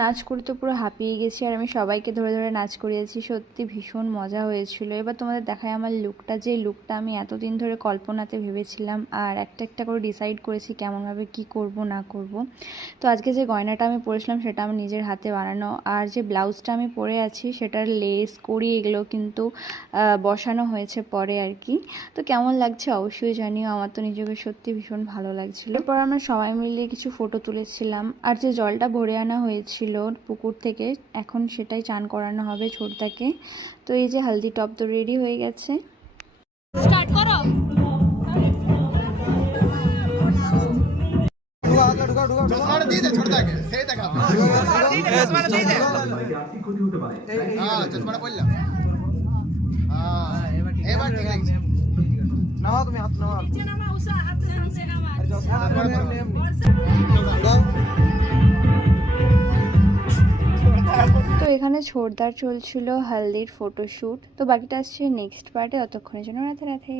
নাচ করে তো পুরো হাঁপিয়ে গেছি, আর আমি সবাইকে ধরে ধরে নাচ করিয়েছি। সত্যি ভীষণ মজা হয়েছিল। এবার তোমাদের দেখায় আমার লুকটা, যে লুকটা আমি এতদিন ধরে কল্পনাতে ভেবেছিলাম, আর একটা একটা করে ডিসাইড করেছি কেমনভাবে কি করব না করব। তো আজকে যে গয়নাটা আমি পরেছিলাম সেটা আমার নিজের হাতে বানানো, আর যে ব্লাউজটা আমি পরে আছি সেটার লেস করি এগুলো কিন্তু বসানো হয়েছে পরে আর কি। তো কেমন লাগছে অবশ্যই জানিও, আমার তো নিজেকে সত্যি ভীষণ ভালো লাগছিল। এরপর আমরা সবাই মিলে কিছু ফটো তুলেছিলাম, আর যে জলটা ভরে আনা হয়েছিল পুকুর থেকে এখন সেটাই চান করানো হবে ছোটদাকে। তো এই যে হলদি টপ তো রেডি হয়ে গেছে। স্টার্ট করো। তো এখানে ছোটদার চলছিল হলদির ফটোশ্যুট। তো বাকিটা আসছে নেক্সট পার্টে, ততক্ষণের জন্য রাধে রাধে।